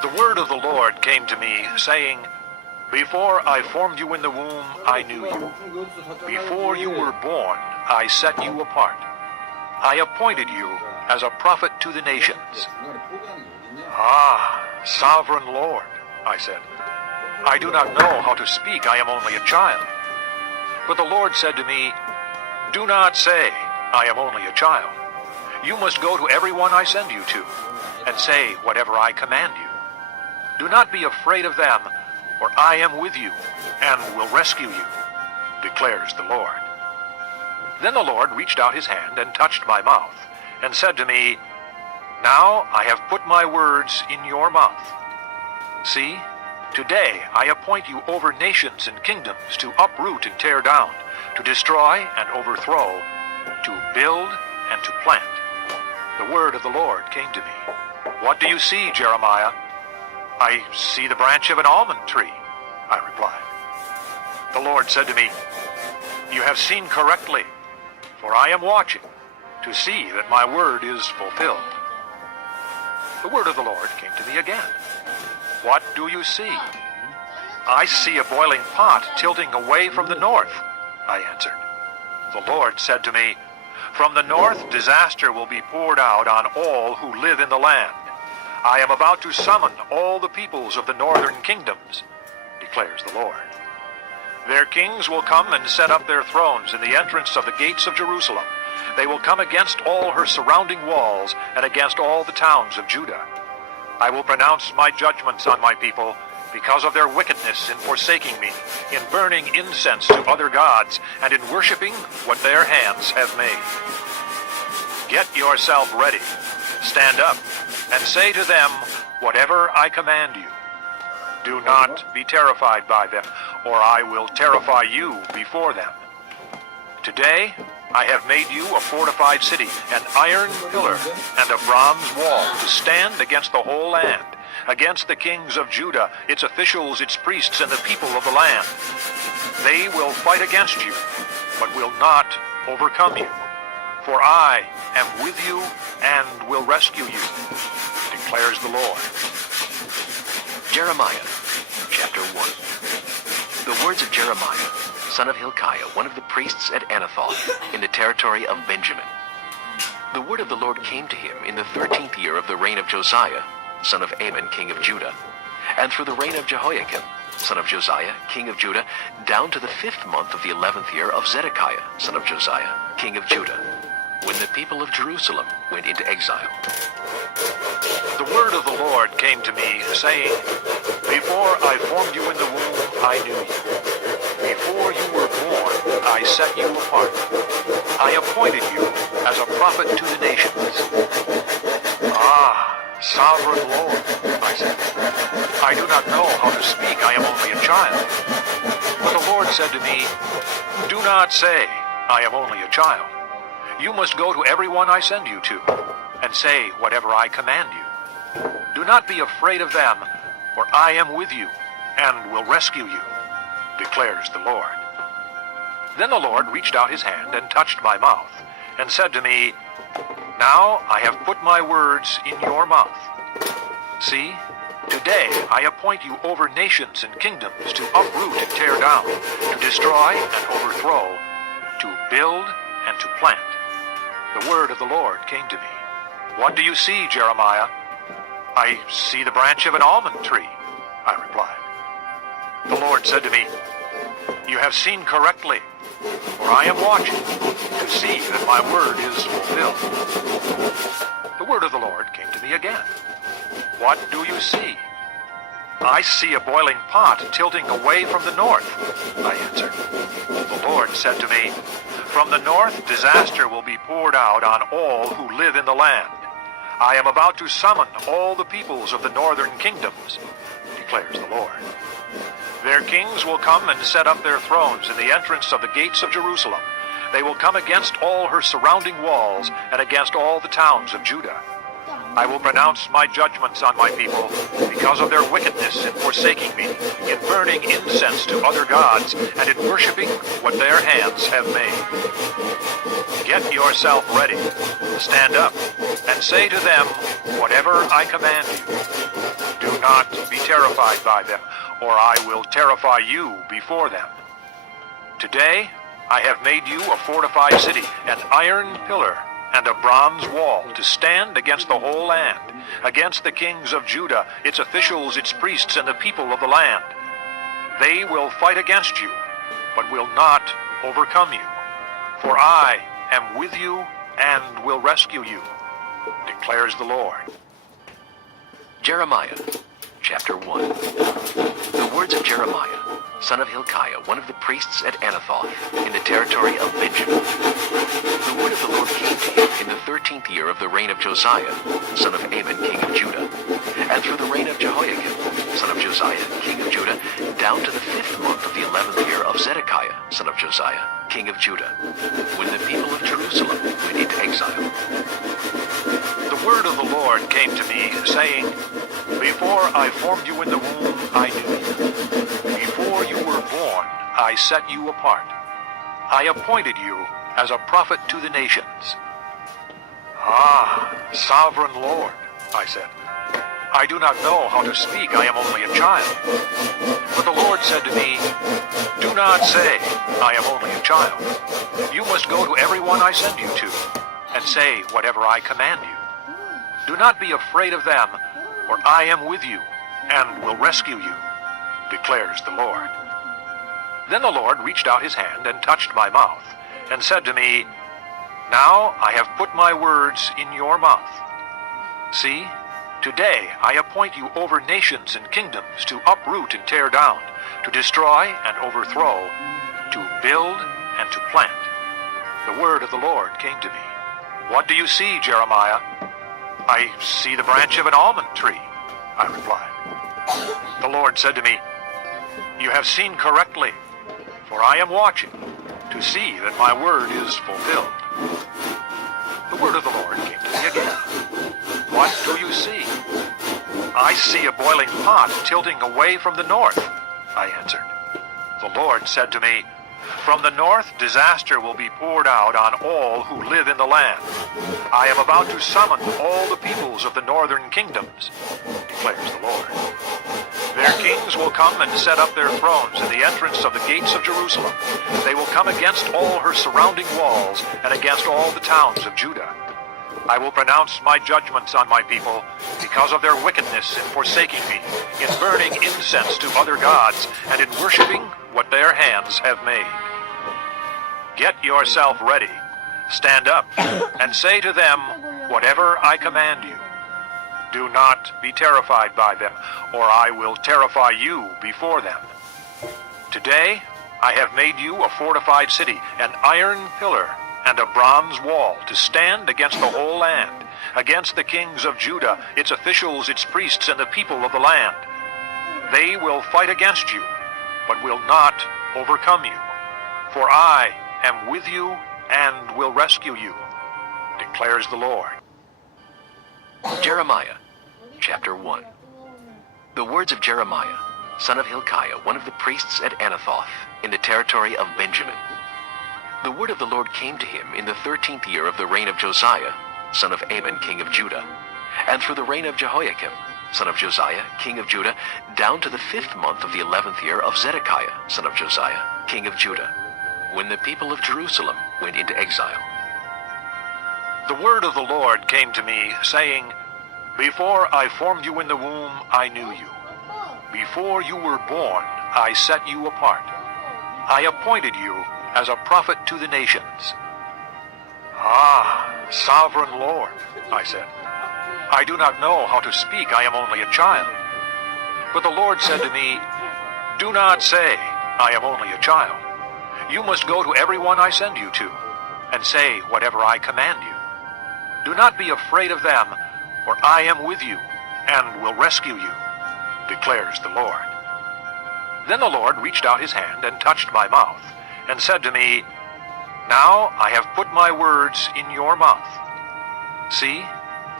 The word of the Lord came to me, saying, Before I formed you in the womb, I knew you. Before you were born, I set you apart. I appointed you as a prophet to the nations. Ah, sovereign Lord, I said, I do not know how to speak. I am only a child. But the Lord said to me, Do not say, I am only a child. You must go to everyone I send you to, and say whatever I command you. Do not be afraid of them, for I am with you, and will rescue you, declares the Lord. Then the Lord reached out his hand and touched my mouth, and said to me, Now I have put my words in your mouth. See, today I appoint you over nations and kingdoms to uproot and tear down, to destroy and overthrow, to build and to plant. The word of the Lord came to me. What do you see, Jeremiah? I see the branch of an almond tree, I replied. The Lord said to me, You have seen correctly, for I am watching to see that my word is fulfilled. The word of the Lord came to me again. What do you see? I see a boiling pot tilting away from the north, I answered. The Lord said to me, From the north disaster will be poured out on all who live in the land. I am about to summon all the peoples of the northern kingdoms, declares the Lord. Their kings will come and set up their thrones in the entrance of the gates of Jerusalem. They will come against all her surrounding walls and against all the towns of Judah. I will pronounce my judgments on my people because of their wickedness in forsaking me, in burning incense to other gods, and in worshiping what their hands have made. Get yourself ready, stand up, and say to them whatever I command you. Do not be terrified by them, or I will terrify you before them. Today I have made you a fortified city, an iron pillar, and a bronze wall to stand against the whole land, against the kings of Judah, its officials, its priests, and the people of the land. They will fight against you, but will not overcome you. For I am with you and will rescue you, declares the Lord. Jeremiah, chapter 1. The words of Jeremiah, son of Hilkiah, one of the priests at Anathoth, in the territory of Benjamin. The word of the Lord came to him in the 13th year of the reign of Josiah, son of Amon, king of Judah, and through the reign of Jehoiakim, son of Josiah, king of Judah, down to the 5th month of the 11th year of Zedekiah, son of Josiah, king of Judah, when the people of Jerusalem went into exile. The word of the Lord came to me, saying, Before I formed you in the womb, I knew you. Before you were born, I set you apart. I appointed you as a prophet to the nations. Ah, sovereign Lord, I said, I do not know how to speak. I am only a child. But the Lord said to me, Do not say, I am only a child. You must go to everyone I send you to, and say whatever I command you. Do not be afraid of them, for I am with you, and will rescue you, declares the Lord. Then the Lord reached out his hand and touched my mouth, and said to me, Now I have put my words in your mouth. See, today I appoint you over nations and kingdoms to uproot and tear down, to destroy and overthrow, to build and to plant. The word of the Lord came to me. What do you see, Jeremiah? I see the branch of an almond tree, I replied. The Lord said to me, You have seen correctly, for I am watching to see that my word is fulfilled. The word of the Lord came to me again. What do you see? I see a boiling pot tilting away from the north, I answered. The Lord said to me, From the north disaster will be poured out on all who live in the land. I am about to summon all the peoples of the northern kingdoms, declares the Lord. Their kings will come and set up their thrones in the entrance of the gates of Jerusalem. They will come against all her surrounding walls and against all the towns of Judah. I will pronounce my judgments on my people because of their wickedness in forsaking me, in burning incense to other gods, and in worshiping what their hands have made. Get yourself ready, stand up, and say to them whatever I command you. Do not be terrified by them, or I will terrify you before them. Today I have made you a fortified city, an iron pillar, and a bronze wall to stand against the whole land, against the kings of Judah, its officials, its priests, and the people of the land. They will fight against you, but will not overcome you. For I am with you and will rescue you, declares the Lord. Jeremiah, chapter 1. The words of Jeremiah, son of Hilkiah, one of the priests at Anathoth, in the territory of Benjamin. The word of the Lord came to him in the 13th year of the reign of Josiah, son of Amon, king of Judah, and through the reign of Jehoiakim, son of Josiah, king of Judah, down to the 5th month of the 11th year of Zedekiah, son of Josiah, king of Judah, when the people of Jerusalem went into exile. The word of the Lord came to me, saying, Before I formed you in the womb, I knew you. Before you were born, I set you apart. I appointed you as a prophet to the nations. Ah, sovereign Lord, I said, I do not know how to speak, I am only a child. But the Lord said to me, Do not say, I am only a child. You must go to everyone I send you to, and say whatever I command you. Do not be afraid of them, for I am with you, and will rescue you, declares the Lord. Then the Lord reached out his hand and touched my mouth, and said to me, Now I have put my words in your mouth. See, today I appoint you over nations and kingdoms to uproot and tear down, to destroy and overthrow, to build and to plant. The word of the Lord came to me. What do you see, Jeremiah? I see the branch of an almond tree, I replied. The Lord said to me, You have seen correctly, for I am watching to see that my word is fulfilled. The word of the Lord came to me again. What do you see? I see a boiling pot tilting away from the north, I answered. The Lord said to me, From the north disaster will be poured out on all who live in the land. I am about to summon all the peoples of the northern kingdoms, declares the Lord. Their kings will come and set up their thrones in the entrance of the gates of Jerusalem. They will come against all her surrounding walls and against all the towns of Judah. I will pronounce my judgments on my people because of their wickedness in forsaking me, in burning incense to other gods, and in worshiping what their hands have made. Get yourself ready, stand up, and say to them whatever I command you. Do not be terrified by them, or I will terrify you before them. Today I have made you a fortified city, an iron pillar, and a bronze wall to stand against the whole land, against the kings of Judah, its officials, its priests, and the people of the land. They will fight against you, but will not overcome you. For I am with you and will rescue you, declares the Lord. Jeremiah, chapter 1. The words of Jeremiah, son of Hilkiah, one of the priests at Anathoth, in the territory of Benjamin. The word of the Lord came to him in the 13th year of the reign of Josiah, son of Amon, king of Judah, and through the reign of Jehoiakim, son of Josiah, king of Judah, down to the 5th month of the 11th year of Zedekiah, son of Josiah, king of Judah, when the people of Jerusalem went into exile. The word of the Lord came to me, saying, Before I formed you in the womb, I knew you. Before you were born, I set you apart. I appointed you as a prophet to the nations. Ah, sovereign Lord, I said, I do not know how to speak, I am only a child. But the Lord said to me, Do not say, I am only a child. You must go to everyone I send you to, and say whatever I command you. Do not be afraid of them, for I am with you, and will rescue you, declares the Lord. Then the Lord reached out his hand and touched my mouth, and said to me, Now I have put my words in your mouth. See,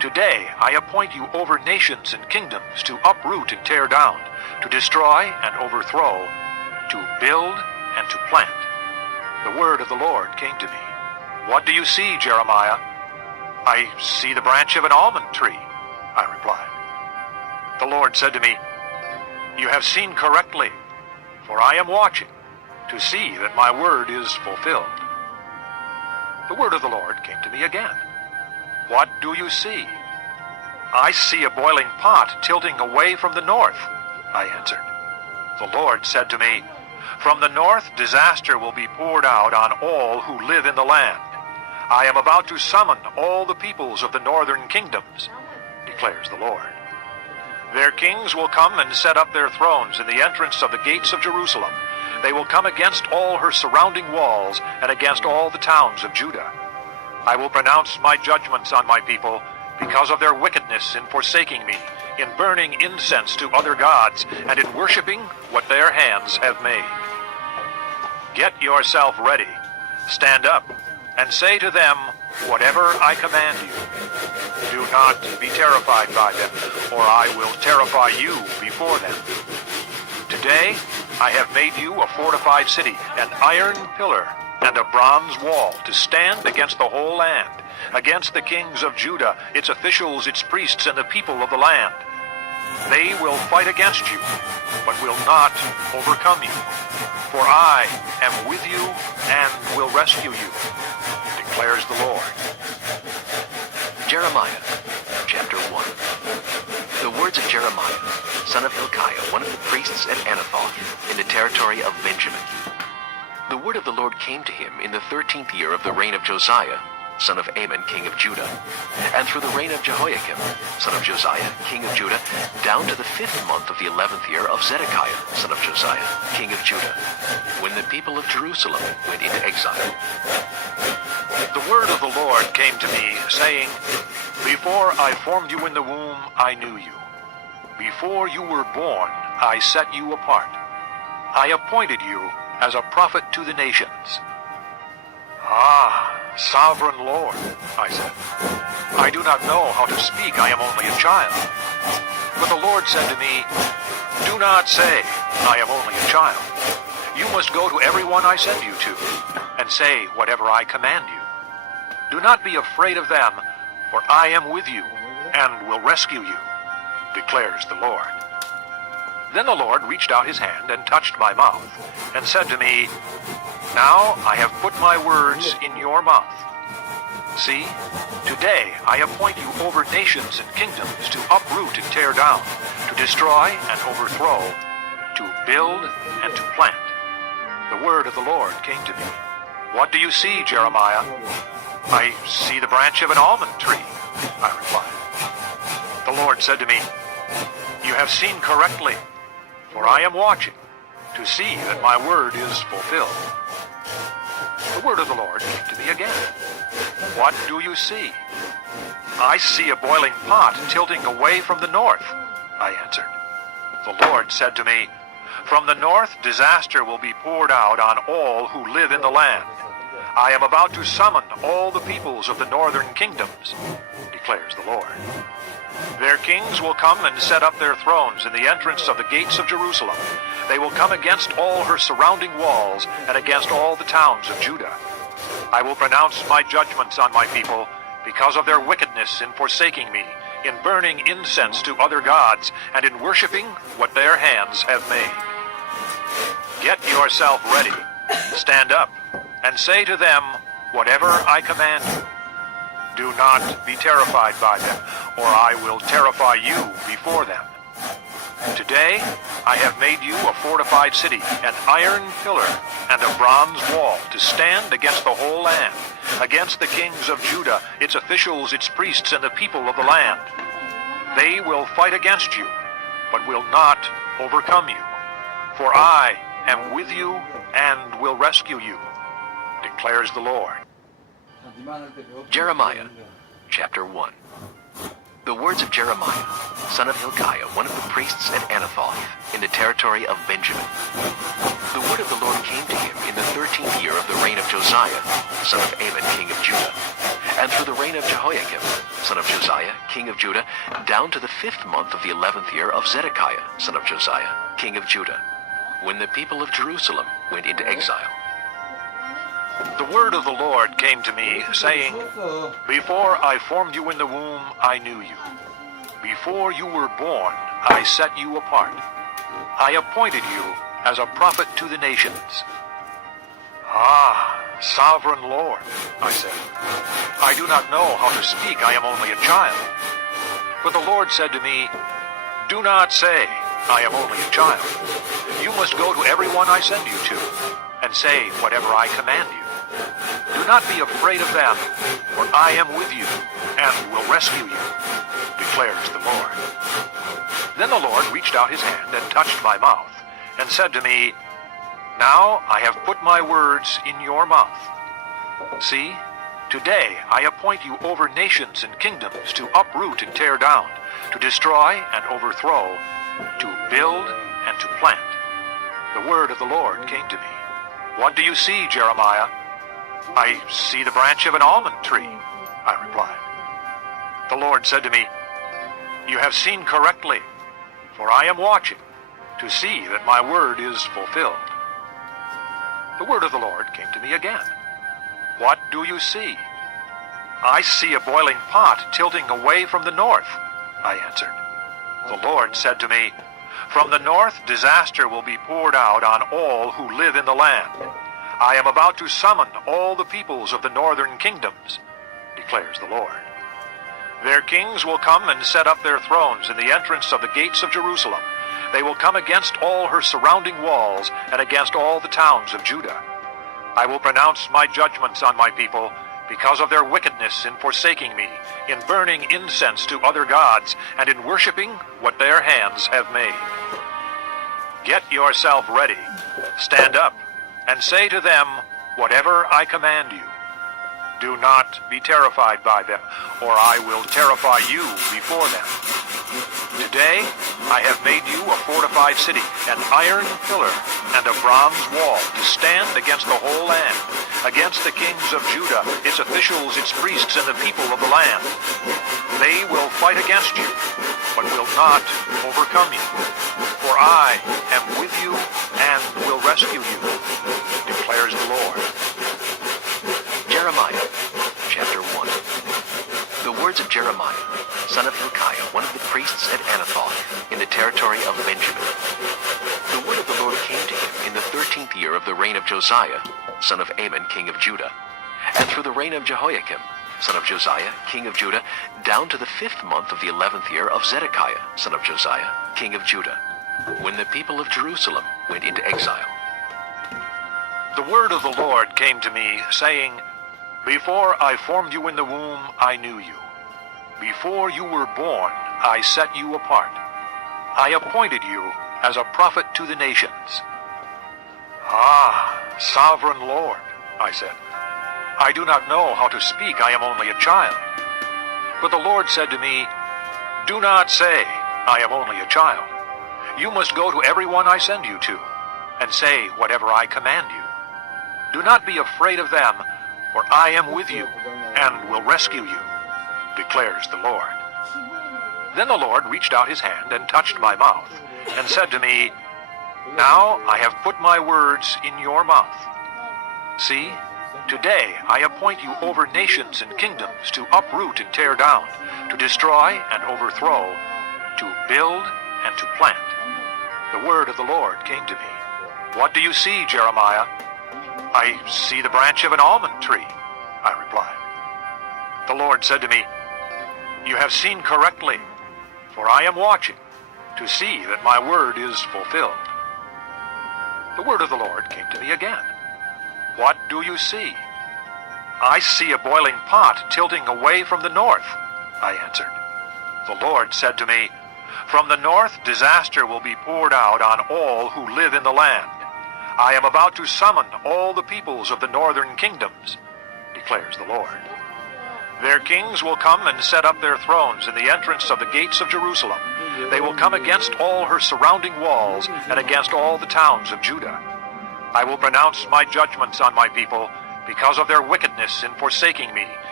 Today I appoint you over nations and kingdoms to uproot and tear down, to destroy and overthrow, to build and to plant. The word of the Lord came to me. What do you see, Jeremiah? I see the branch of an almond tree, I replied. The Lord said to me, You have seen correctly, for I am watching to see that my word is fulfilled. The word of the Lord came to me again. What do you see? I see a boiling pot tilting away from the north, I answered. The Lord said to me, From the north disaster will be poured out on all who live in the land. I am about to summon all the peoples of the northern kingdoms, declares the Lord. Their kings will come and set up their thrones in the entrance of the gates of Jerusalem. They will come against all her surrounding walls and against all the towns of Judah. I will pronounce my judgments on my people because of their wickedness in forsaking me, in burning incense to other gods, and in worshiping what their hands have made. Get yourself ready, stand up, and say to them whatever I command you. Do not be terrified by them, or I will terrify you before them. Today I have made you a fortified city, an iron pillar, and a bronze wall to stand against the whole land, against the kings of Judah, its officials, its priests, and the people of the land. They will fight against you, but will not overcome you. For I am with you and will rescue you, declares the Lord. Jeremiah, chapter 1. The words of Jeremiah, son of Hilkiah, one of the priests at Anathoth, in the territory of Benjamin. The word of the Lord came to him in the 13th year of the reign of Josiah, son of Amon, king of Judah, and through the reign of Jehoiakim, son of Josiah, king of Judah, down to the 5th month of the 11th year of Zedekiah, son of Josiah, king of Judah, when the people of Jerusalem went into exile. The word of the Lord came to me, saying, Before I formed you in the womb, I knew you. Before you were born, I set you apart. I appointed you as a prophet to the nations. Ah, sovereign Lord, I said, I do not know how to speak, I am only a child. But the Lord said to me, Do not say, I am only a child. You must go to everyone I send you to, and say whatever I command you. Do not be afraid of them, for I am with you, and will rescue you, declares the Lord. Then the Lord reached out his hand and touched my mouth, and said to me, Now I have put my words in your mouth. See, today I appoint you over nations and kingdoms to uproot and tear down, to destroy and overthrow, to build and to plant. The word of the Lord came to me. What do you see, Jeremiah? I see the branch of an almond tree, I replied. The Lord said to me, You have seen correctly, for I am watching to see that my word is fulfilled. The word of the Lord came to me again. What do you see? I see a boiling pot tilting away from the north, I answered. The Lord said to me, From the north disaster will be poured out on all who live in the land. I am about to summon all the peoples of the northern kingdoms, declares the Lord. Their kings will come and set up their thrones in the entrance of the gates of Jerusalem. They will come against all her surrounding walls and against all the towns of Judah. I will pronounce my judgments on my people because of their wickedness in forsaking me, in burning incense to other gods, and in worshiping what their hands have made. Get yourself ready, stand up, and say to them whatever I command you. Do not be terrified by them, or I will terrify you before them. Today I have made you a fortified city, an iron pillar, and a bronze wall to stand against the whole land, against the kings of Judah, its officials, its priests, and the people of the land. They will fight against you, but will not overcome you. For I am with you and will rescue you, declares the Lord. Jeremiah, chapter 1. The words of Jeremiah, son of Hilkiah, one of the priests at Anathoth, in the territory of Benjamin. The word of the Lord came to him in the 13th year of the reign of Josiah, son of Amon, king of Judah, and through the reign of Jehoiakim, son of Josiah, king of Judah, down to the 5th month of the 11th year of Zedekiah, son of Josiah, king of Judah, when the people of Jerusalem went into exile. The word of the Lord came to me, saying, Before I formed you in the womb, I knew you. Before you were born, I set you apart. I appointed you as a prophet to the nations. Ah, sovereign Lord, I said, I do not know how to speak, I am only a child. But the Lord said to me, Do not say, I am only a child. You must go to everyone I send you to, and say whatever I command you. Do not be afraid of them, for I am with you, and will rescue you, declares the Lord. Then the Lord reached out his hand and touched my mouth, and said to me, Now I have put my words in your mouth. See, today I appoint you over nations and kingdoms to uproot and tear down, to destroy and overthrow, to build and to plant. The word of the Lord came to me. What do you see, Jeremiah? I see the branch of an almond tree, I replied. The Lord said to me, You have seen correctly, for I am watching to see that my word is fulfilled. The word of the Lord came to me again. What do you see? I see a boiling pot tilting away from the north, I answered. The Lord said to me, From the north disaster will be poured out on all who live in the land. I am about to summon all the peoples of the northern kingdoms, declares the Lord. Their kings will come and set up their thrones in the entrance of the gates of Jerusalem. They will come against all her surrounding walls and against all the towns of Judah. I will pronounce my judgments on my people because of their wickedness in forsaking me, in burning incense to other gods, and in worshiping what their hands have made. Get yourself ready, stand up, and say to them whatever I command you. Do not be terrified by them, or I will terrify you before them. Today I have made you a fortified city, an iron pillar and a bronze wall to stand against the whole land, against the kings of Judah, its officials, its priests, and the people of the land. They will fight against you, but will not overcome you. For I am with you and will rescue you, declares the Lord. Jeremiah, chapter 1. The words of Jeremiah, son of Hilkiah, one of the priests at Anathoth, in the territory of Benjamin. The word of the Lord came to him in the 13th year of the reign of Josiah, son of Amon, king of Judah, and through the reign of Jehoiakim, son of Josiah, king of Judah, down to the 5th month of the 11th year of Zedekiah, son of Josiah, king of Judah, when the people of Jerusalem went into exile. The word of the Lord came to me, saying, Before I formed you in the womb, I knew you. Before you were born, I set you apart. I appointed you as a prophet to the nations. Ah, sovereign Lord, I said, I do not know how to speak, I am only a child. But the Lord said to me, Do not say, I am only a child. You must go to everyone I send you to, and say whatever I command you. Do not be afraid of them, for I am with you, and will rescue you, declares the Lord. Then the Lord reached out his hand and touched my mouth, and said to me, Now I have put my words in your mouth. See, today I appoint you over nations and kingdoms to uproot and tear down, to destroy and overthrow, to build and to plant. The word of the Lord came to me. What do you see, Jeremiah? I see the branch of an almond tree, I replied. The Lord said to me, You have seen correctly, for I am watching to see that my word is fulfilled. The word of the Lord came to me again. What do you see? I see a boiling pot tilting away from the north, I answered. The Lord said to me, From the north disaster will be poured out on all who live in the land. I am about to summon all the peoples of the northern kingdoms, declares the Lord. Their kings will come and set up their thrones in the entrance of the gates of Jerusalem. They will come against all her surrounding walls and against all the towns of Judah. I will pronounce my judgments on my people because of their wickedness in forsaking me,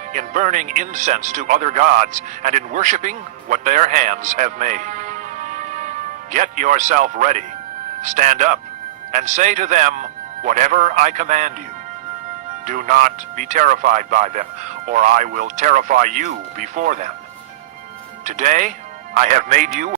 in burning incense to other gods, and in worshiping what their hands have made. Get yourself ready, stand up, and say to them whatever I command you. Do not be terrified by them, or I will terrify you before them. Today I have made you